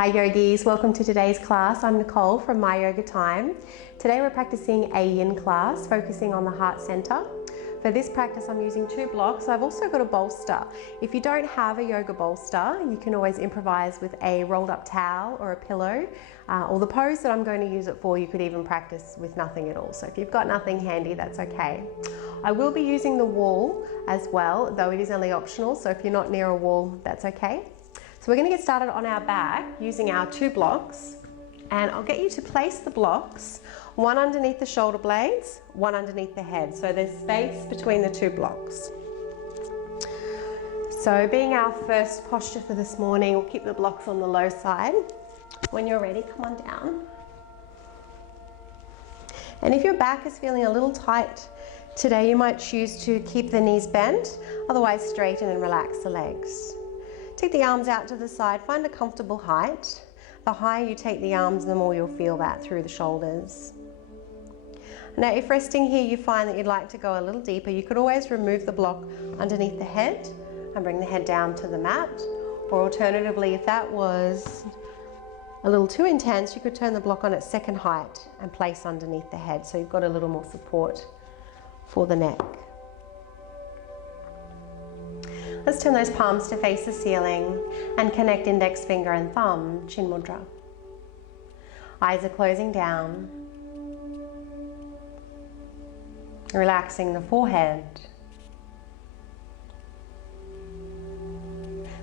Hi yogis, welcome to today's class. I'm Nicole from My Yoga Time. Today we're practicing a yin class, focusing on the heart center. For this practice I'm using 2 blocks. I've also got a bolster. If you don't have a yoga bolster, you can always improvise with a rolled up towel or a pillow, or the pose that I'm going to use it for, you could even practice with nothing at all. So if you've got nothing handy, that's okay. I will be using the wall as well, though it is only optional, so if you're not near a wall, that's okay. So we're going to get started on our back using our 2 blocks, and I'll get you to place the blocks, one underneath the shoulder blades, one underneath the head, so there's space between the 2 blocks. So being our first posture for this morning, we'll keep the blocks on the low side. When you're ready, come on down. And if your back is feeling a little tight today, you might choose to keep the knees bent, otherwise straighten and relax the legs. Take the arms out to the side, find a comfortable height. The higher you take the arms, the more you'll feel that through the shoulders. Now if resting here you find that you'd like to go a little deeper, you could always remove the block underneath the head and bring the head down to the mat. Or alternatively, if that was a little too intense, you could turn the block on its second height and place underneath the head, so you've got a little more support for the neck. Let's turn those palms to face the ceiling and connect index finger and thumb, Chin Mudra. Eyes are closing down. Relaxing the forehead.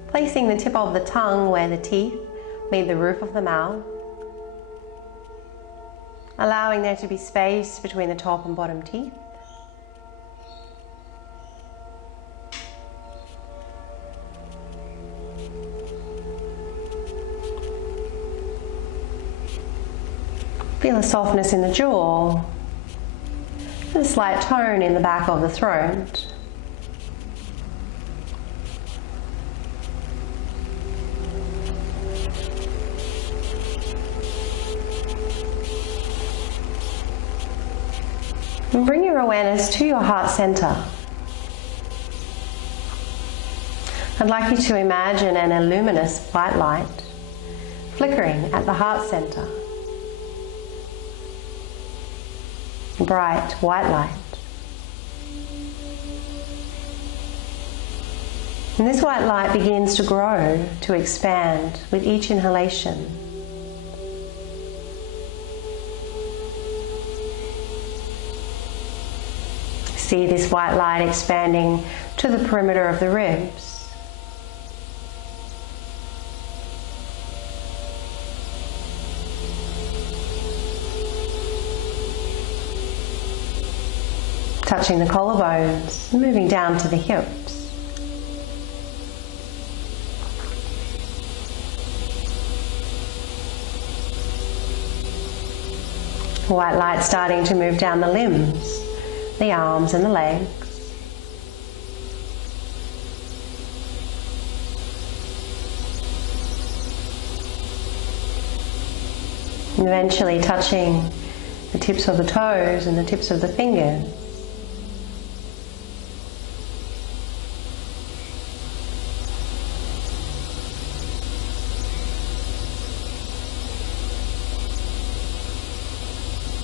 Placing the tip of the tongue where the teeth meet the roof of the mouth. Allowing there to be space between the top and bottom teeth. Feel a softness in the jaw and a slight tone in the back of the throat. And bring your awareness to your heart center. I'd like you to imagine an luminous white light flickering at the heart center. Bright white light. And this white light begins to grow, to expand with each inhalation. See this white light expanding to the perimeter of the ribs. Touching the collarbones, moving down to the hips. White light starting to move down the limbs, the arms and the legs. And eventually touching the tips of the toes and the tips of the fingers.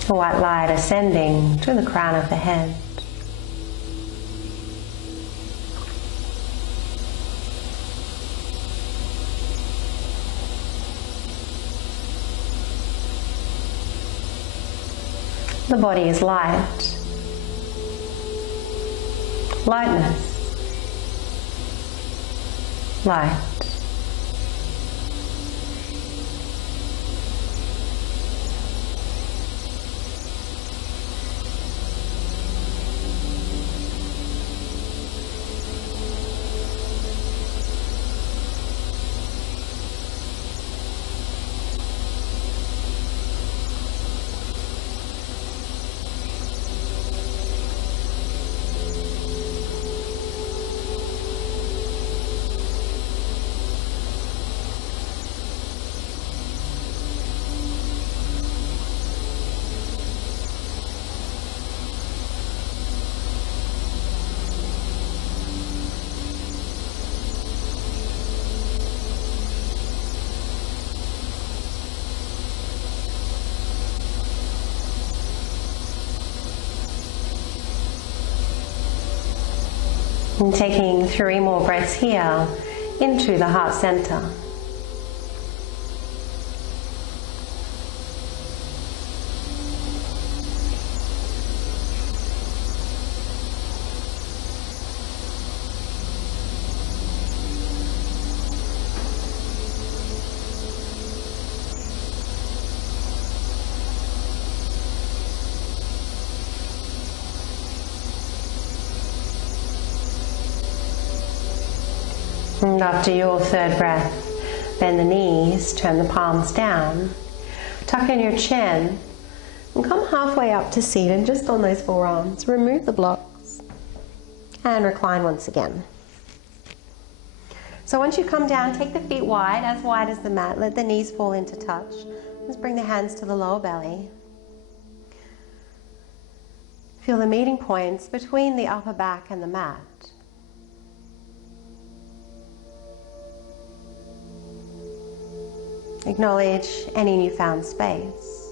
The white light ascending to the crown of the head. The body is light. Lightness. Light. And taking 3 more breaths here into the heart center. And after your 3rd breath, bend the knees, turn the palms down, tuck in your chin, and come halfway up to seated just on those forearms. Remove the blocks and recline once again. So once you come down, take the feet wide as the mat. Let the knees fall into touch. Just bring the hands to the lower belly. Feel the meeting points between the upper back and the mat. Acknowledge any newfound space.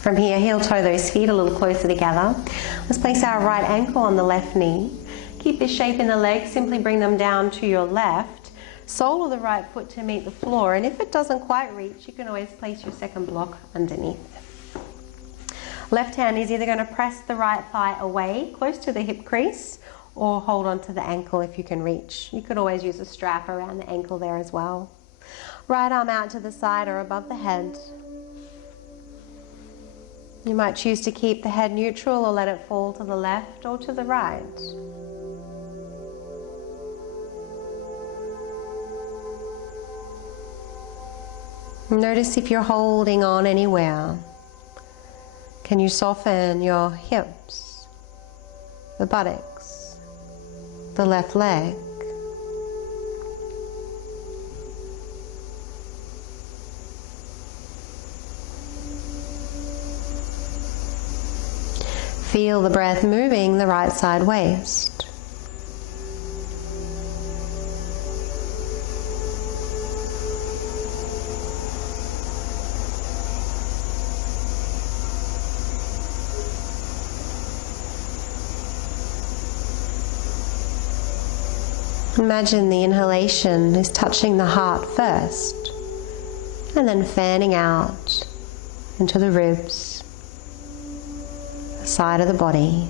From here, heel toe those feet a little closer together. Let's place our right ankle on the left knee. Keep this shape in the legs, simply bring them down to your left. Sole of the right foot to meet the floor, and if it doesn't quite reach, you can always place your second block underneath. Left hand is either going to press the right thigh away, close to the hip crease, or hold on to the ankle if you can reach. You could always use a strap around the ankle there as well. Right arm out to the side or above the head. You might choose to keep the head neutral or let it fall to the left or to the right. Notice if you're holding on anywhere. Can you soften your hips, the buttocks, the left leg? Feel the breath moving the right side waist. Imagine the inhalation is touching the heart first, and then fanning out into the ribs, the side of the body.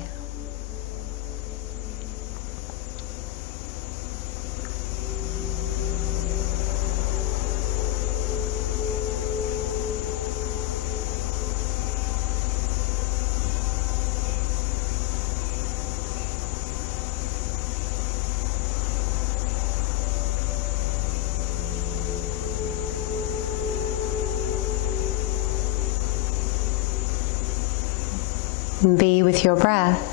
And be with your breath.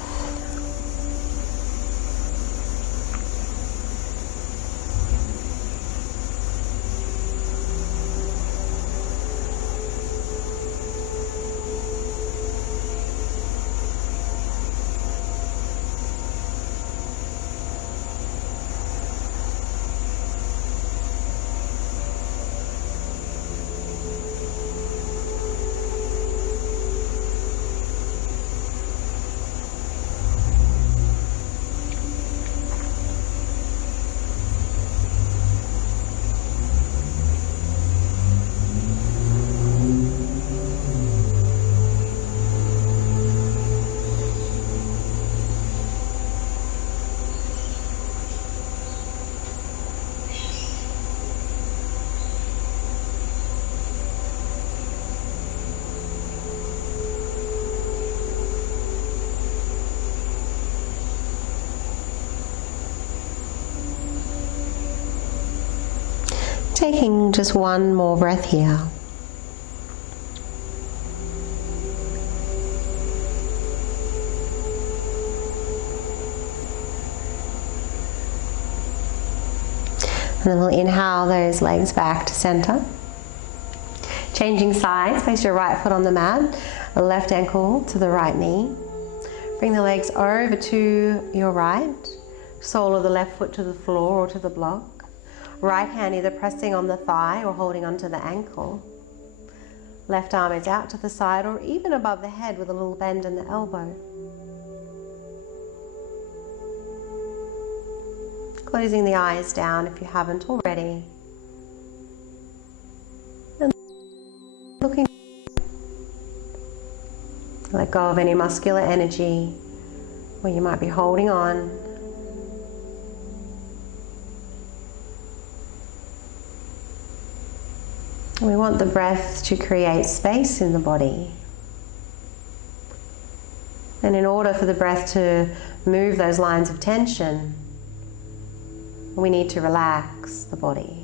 Taking just one more breath here. And then we'll inhale those legs back to center. Changing sides, place your right foot on the mat, the left ankle to the right knee. Bring the legs over to your right, sole of the left foot to the floor or to the block. Right hand either pressing on the thigh or holding onto the ankle. Left arm is out to the side or even above the head with a little bend in the elbow. Closing the eyes down if you haven't already. And looking. Let go of any muscular energy where you might be holding on. We want the breath to create space in the body. And in order for the breath to move those lines of tension, we need to relax the body.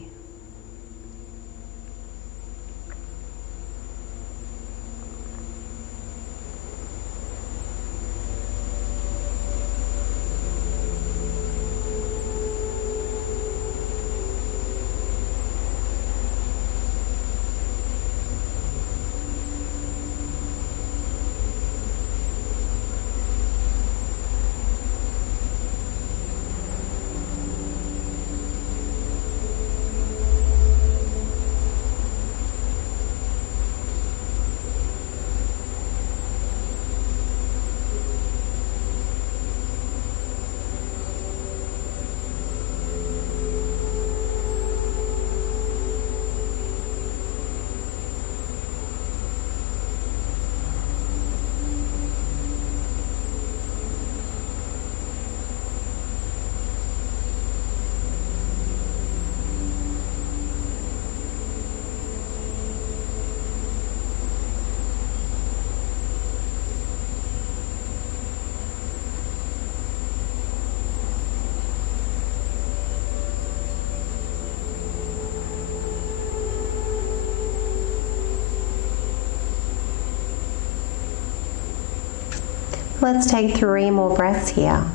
Let's take 3 more breaths here.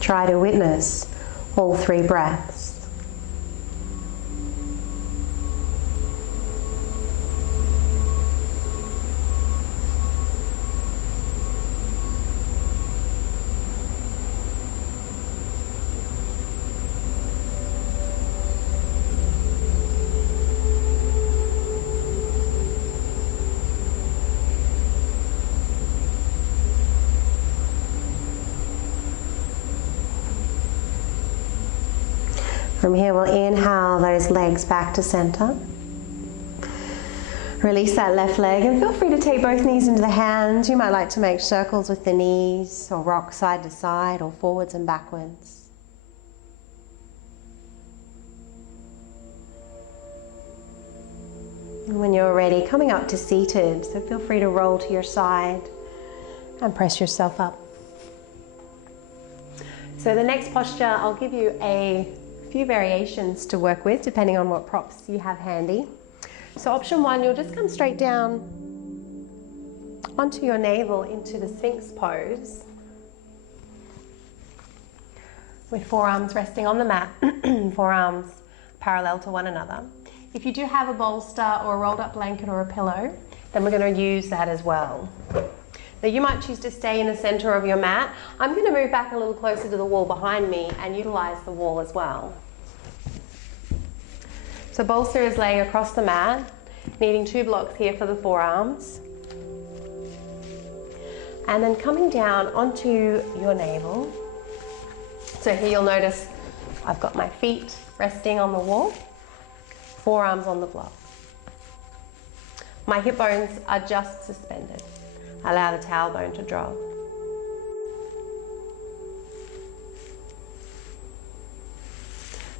Try to witness all 3 breaths. From here, we'll inhale those legs back to center. Release that left leg and feel free to take both knees into the hands. You might like to make circles with the knees or rock side to side or forwards and backwards. And when you're ready, coming up to seated, so feel free to roll to your side and press yourself up. So the next posture, I'll give you a few variations to work with depending on what props you have handy. So option 1, you'll just come straight down onto your navel into the Sphinx pose with forearms resting on the mat, forearms parallel to one another. If you do have a bolster or a rolled up blanket or a pillow, then we're going to use that as well. Now you might choose to stay in the center of your mat. I'm going to move back a little closer to the wall behind me and utilize the wall as well. So bolster is laying across the mat, needing 2 blocks here for the forearms. And then coming down onto your navel. So here you'll notice I've got my feet resting on the wall, forearms on the block. My hip bones are just suspended. Allow the tailbone to drop.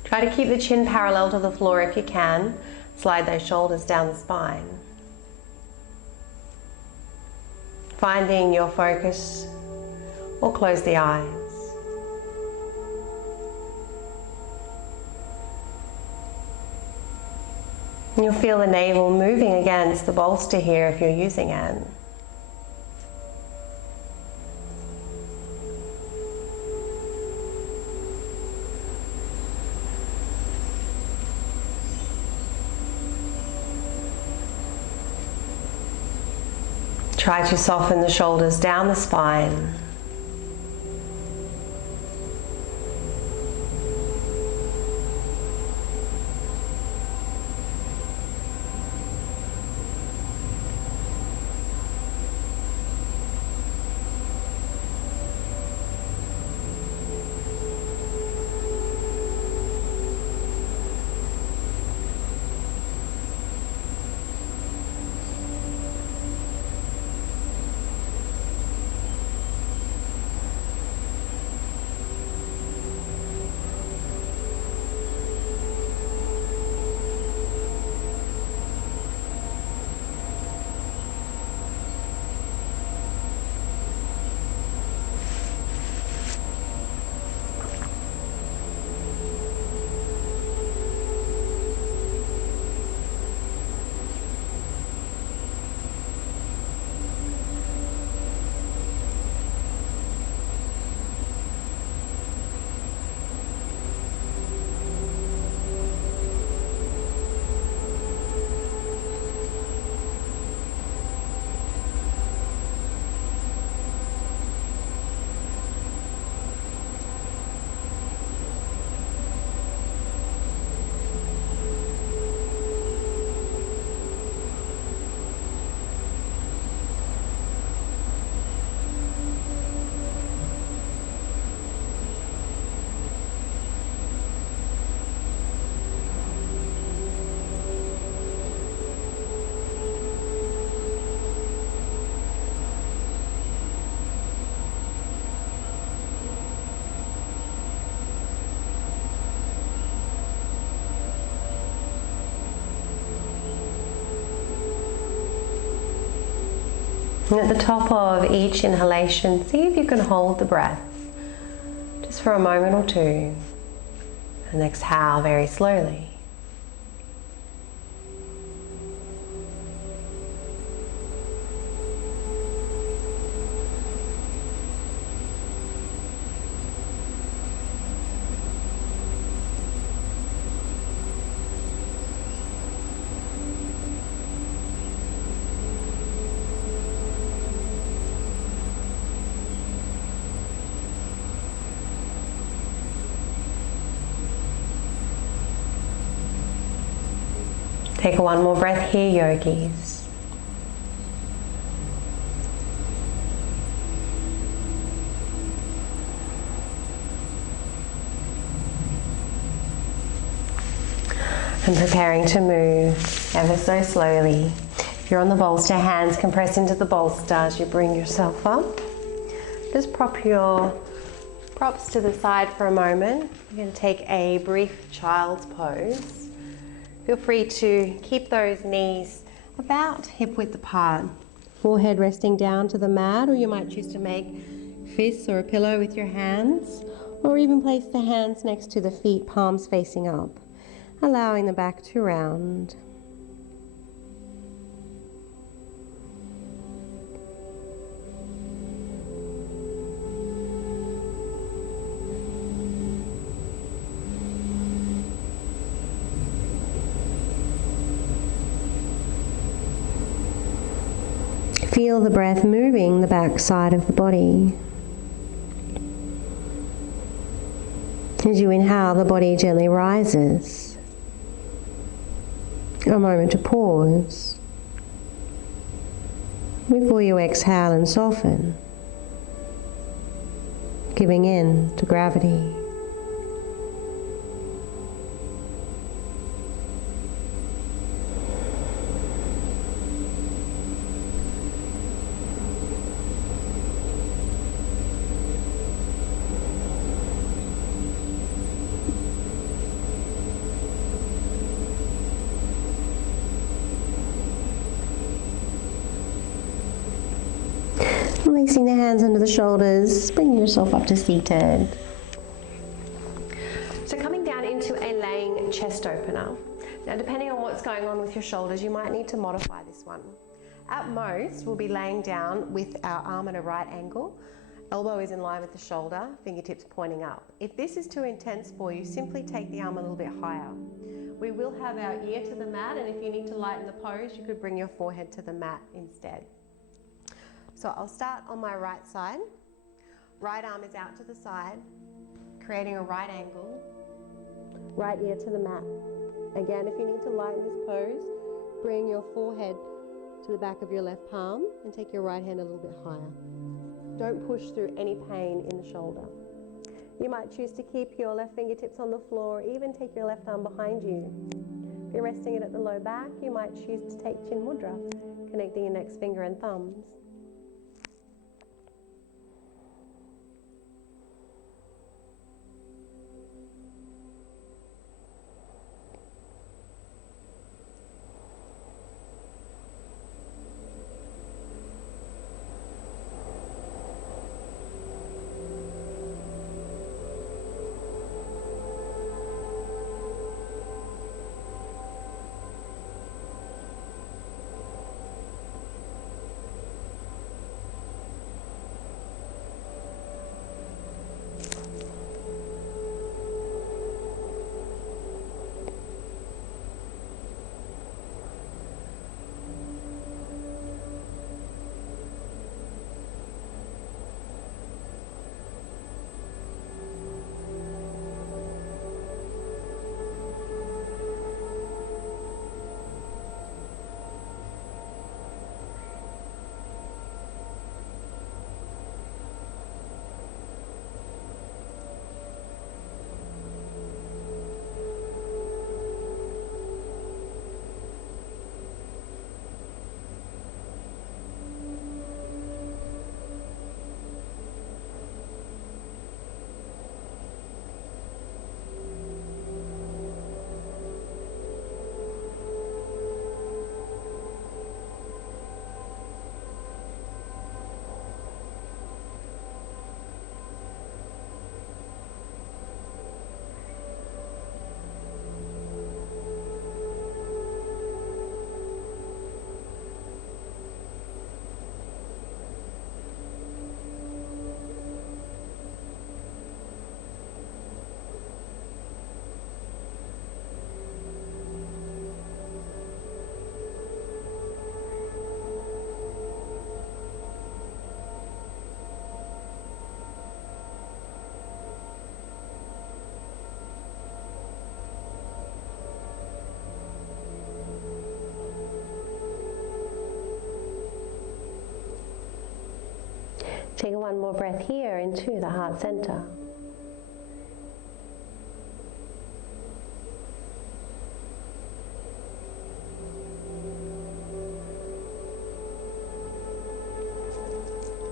Try to keep the chin parallel to the floor if you can. Slide those shoulders down the spine. Finding your focus or close the eyes. And you'll feel the navel moving against the bolster here if you're using it. Try to soften the shoulders down the spine. And at the top of each inhalation, see if you can hold the breath just for a moment or two. And exhale very slowly. Take one more breath here, yogis. And preparing to move ever so slowly. If you're on the bolster, hands can press into the bolster as you bring yourself up. Just prop your props to the side for a moment. You're going to take a brief child's pose. Feel free to keep those knees about hip width apart. Forehead resting down to the mat, or you might choose to make fists or a pillow with your hands, or even place the hands next to the feet, palms facing up, allowing the back to round. Feel the breath moving the back side of the body. As you inhale, the body gently rises. A moment to pause before you exhale and soften, giving in to gravity. Releasing the hands under the shoulders, bringing yourself up to seated. So coming down into a laying chest opener. Now depending on what's going on with your shoulders, you might need to modify this one. At most, we'll be laying down with our arm at a right angle. Elbow is in line with the shoulder, fingertips pointing up. If this is too intense for you, simply take the arm a little bit higher. We will have our ear to the mat, and if you need to lighten the pose, you could bring your forehead to the mat instead. So I'll start on my right side. Right arm is out to the side, creating a right angle. Right ear to the mat. Again, if you need to lighten this pose, bring your forehead to the back of your left palm and take your right hand a little bit higher. Don't push through any pain in the shoulder. You might choose to keep your left fingertips on the floor, or even take your left arm behind you. If you're resting it at the low back, you might choose to take Chin Mudra, connecting your next finger and thumbs. Take one more breath here into the heart center.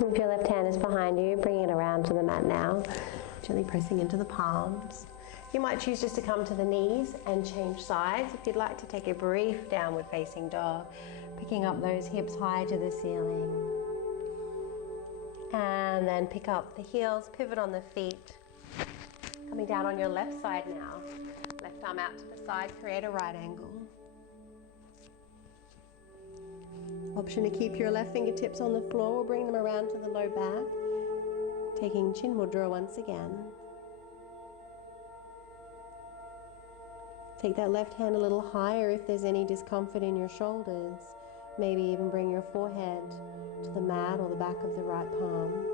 If your left hand is behind you, bring it around to the mat now, gently pressing into the palms. You might choose just to come to the knees and change sides. If you'd like to take a brief downward facing dog, picking up those hips high to the ceiling. And then pick up the heels, pivot on the feet. Coming down on your left side now. Left arm out to the side, create a right angle. Option to keep your left fingertips on the floor or bring them around to the low back. Taking chin mudra once again. Take that left hand a little higher if there's any discomfort in your shoulders. Maybe even bring your forehead to the mat or the back of the right palm.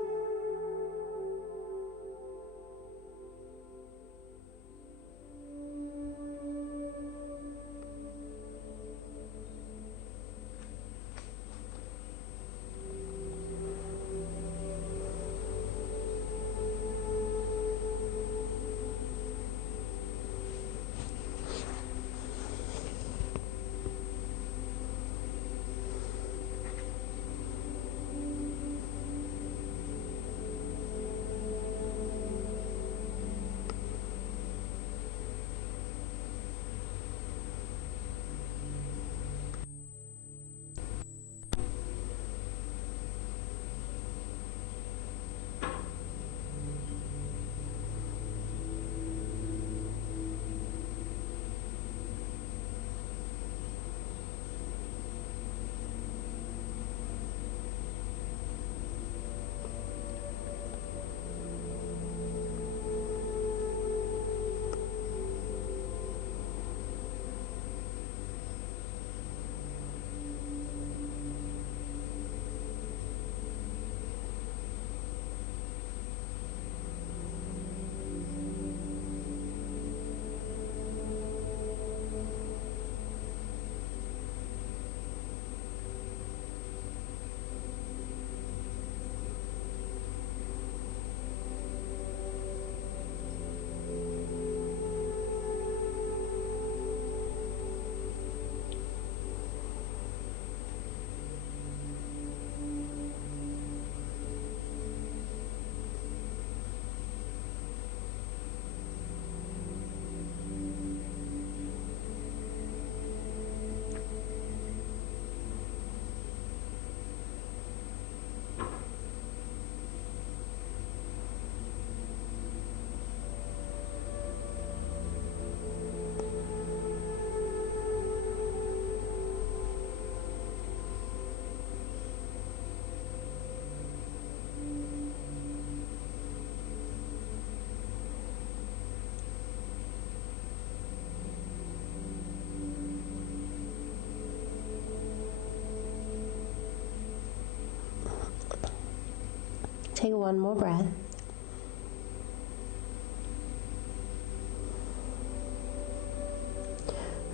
Take one more breath.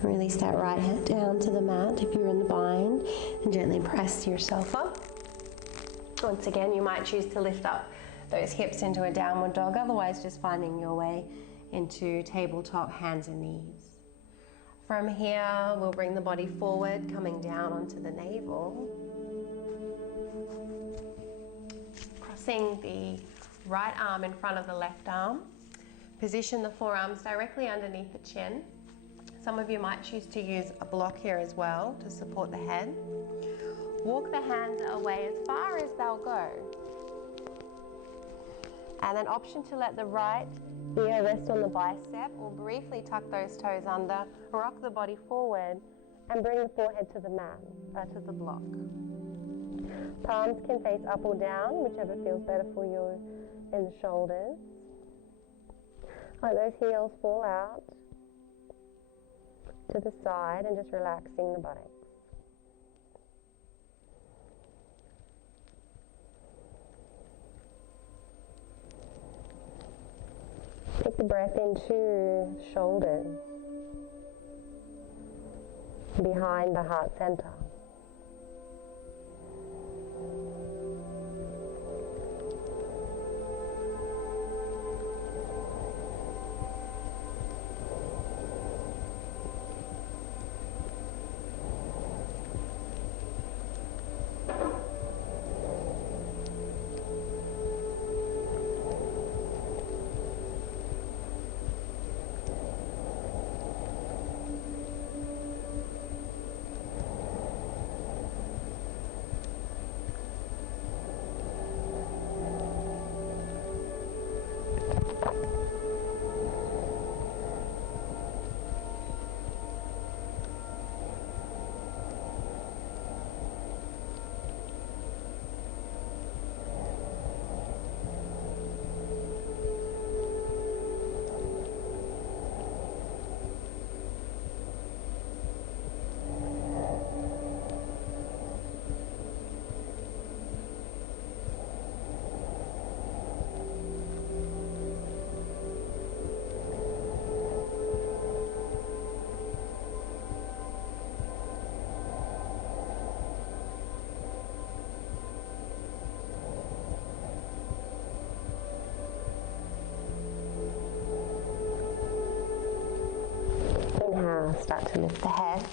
Release that right hand down to the mat if you're in the bind and gently press yourself up. Once again, you might choose to lift up those hips into a downward dog, otherwise just finding your way into tabletop hands and knees. From here, we'll bring the body forward, coming down onto the navel. Crossing the right arm in front of the left arm. Position the forearms directly underneath the chin. Some of you might choose to use a block here as well to support the head. Walk the hands away as far as they'll go. And then option to let the right ear rest on the bicep or briefly tuck those toes under, rock the body forward and bring the forehead to the mat, to the block. Palms can face up or down, whichever feels better for you in the shoulders. Let those heels fall out to the side and just relaxing the buttocks. Take the breath into shoulders, behind the heart center. Now start to lift the head,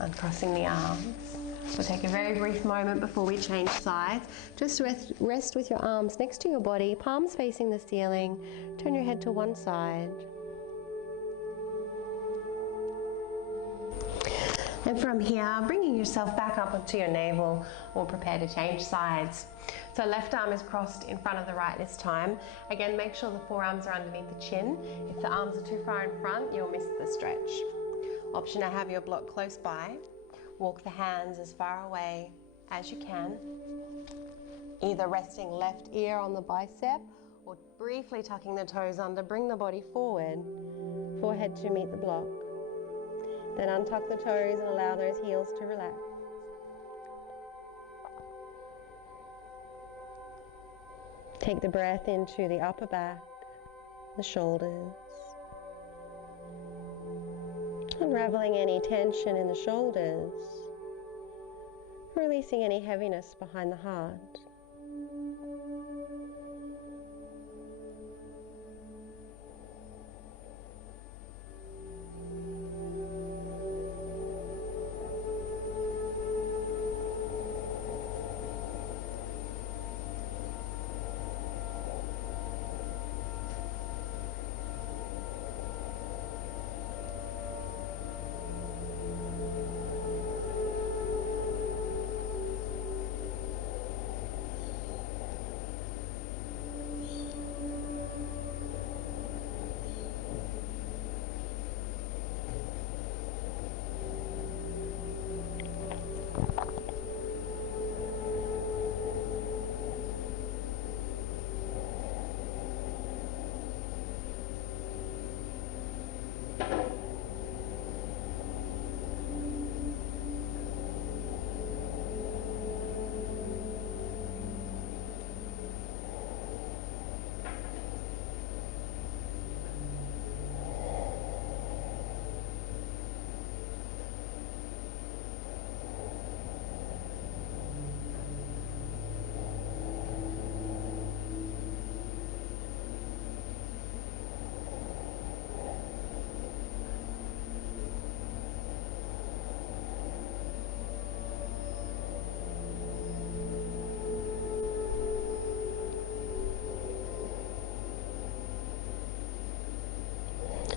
uncrossing the arms. We'll take a very brief moment before we change sides. Just rest with your arms next to your body, palms facing the ceiling. Turn your head to one side. And from here, bringing yourself back up onto your navel, we'll prepare to change sides. So left arm is crossed in front of the right this time. Again, make sure the forearms are underneath the chin. If the arms are too far in front, you'll miss the stretch. Option to have your block close by. Walk the hands as far away as you can. Either resting left ear on the bicep or briefly tucking the toes under. Bring the body forward, forehead to meet the block. Then untuck the toes and allow those heels to relax. Take the breath into the upper back, the shoulders. Unraveling any tension in the shoulders. Releasing any heaviness behind the heart.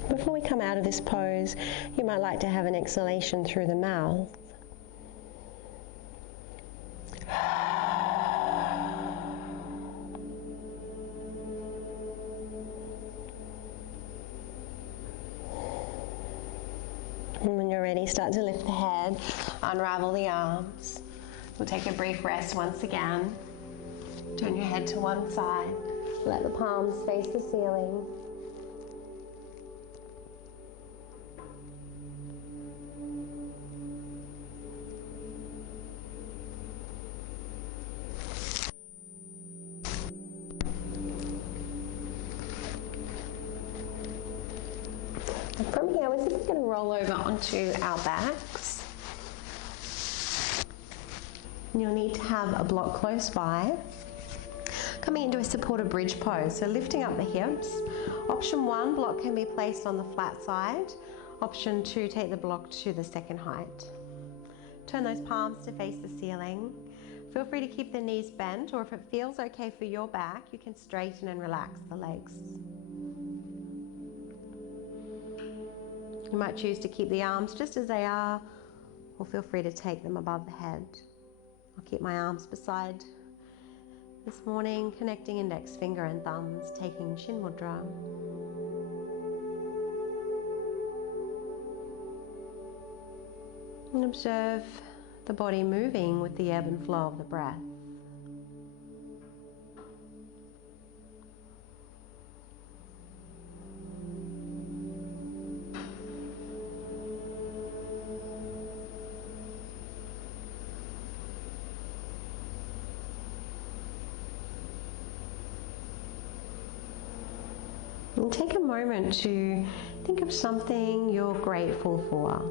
Before we come out of this pose, you might like to have an exhalation through the mouth. And when you're ready, start to lift the head, unravel the arms. We'll take a brief rest once again. Turn your head to one side. Let the palms face the ceiling. From here, we're simply going to roll over onto our backs. And you'll need to have a block close by. Coming into a supported bridge pose, so lifting up the hips. Option 1, block can be placed on the flat side. Option 2, take the block to the second height. Turn those palms to face the ceiling. Feel free to keep the knees bent, or if it feels okay for your back, you can straighten and relax the legs. You might choose to keep the arms just as they are, or feel free to take them above the head. I'll keep my arms beside this morning, connecting index finger and thumbs, taking Chin Mudra. And observe the body moving with the ebb and flow of the breath. And take a moment to think of something you're grateful for,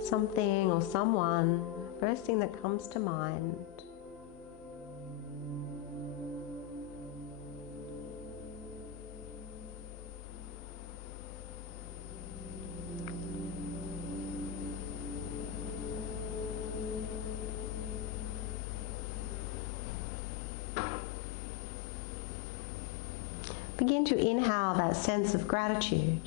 something or someone, first thing that comes to mind. Begin to inhale that sense of gratitude.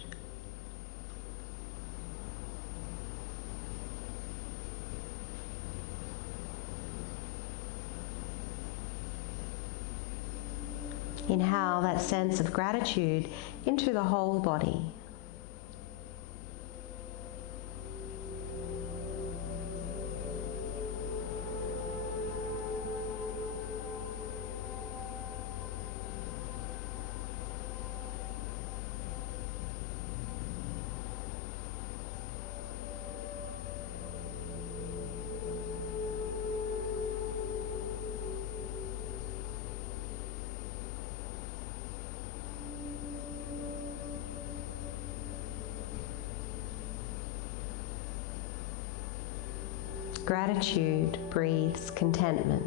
Inhale that sense of gratitude into the whole body. Gratitude breathes contentment.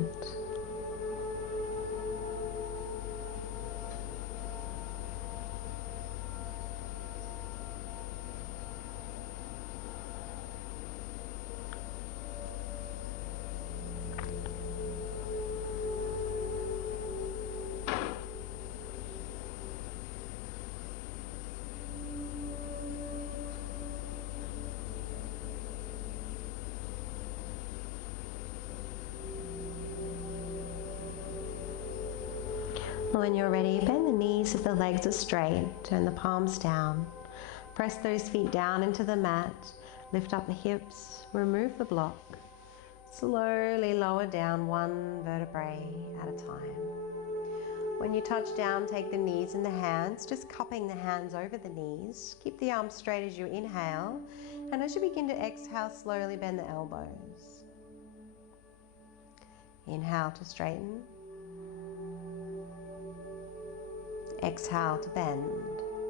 When you're ready, bend the knees if the legs are straight, turn the palms down, press those feet down into the mat, lift up the hips, remove the block, slowly lower down one vertebrae at a time. When you touch down, take the knees in the hands, just cupping the hands over the knees, keep the arms straight as you inhale, and as you begin to exhale, slowly bend the elbows. Inhale to straighten. Exhale to bend.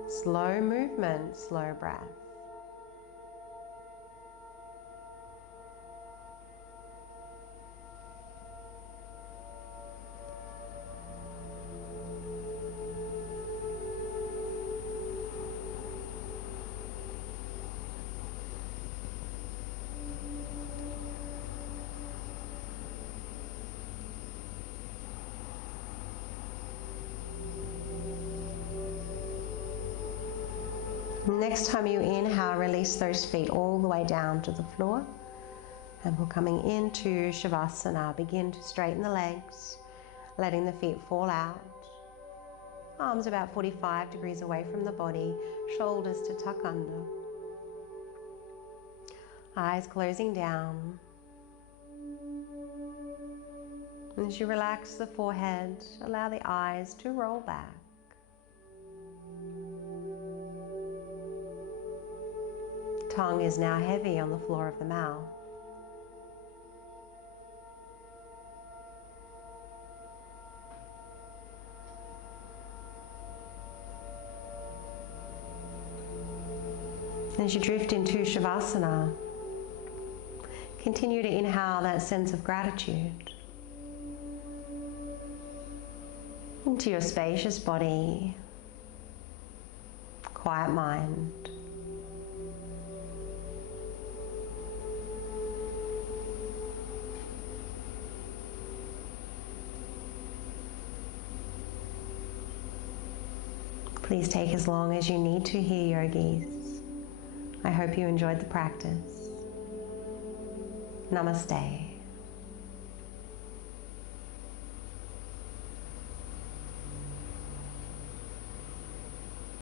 Slow movement, slow breath. Next time you inhale, release those feet all the way down to the floor. And we're coming into Shavasana. Begin to straighten the legs, letting the feet fall out. Arms about 45 degrees away from the body, shoulders to tuck under. Eyes closing down. As you relax the forehead, allow the eyes to roll back. Tongue is now heavy on the floor of the mouth. As you drift into Shavasana, continue to inhale that sense of gratitude into your spacious body, quiet mind. Please take as long as you need to here, yogis. I hope you enjoyed the practice. Namaste.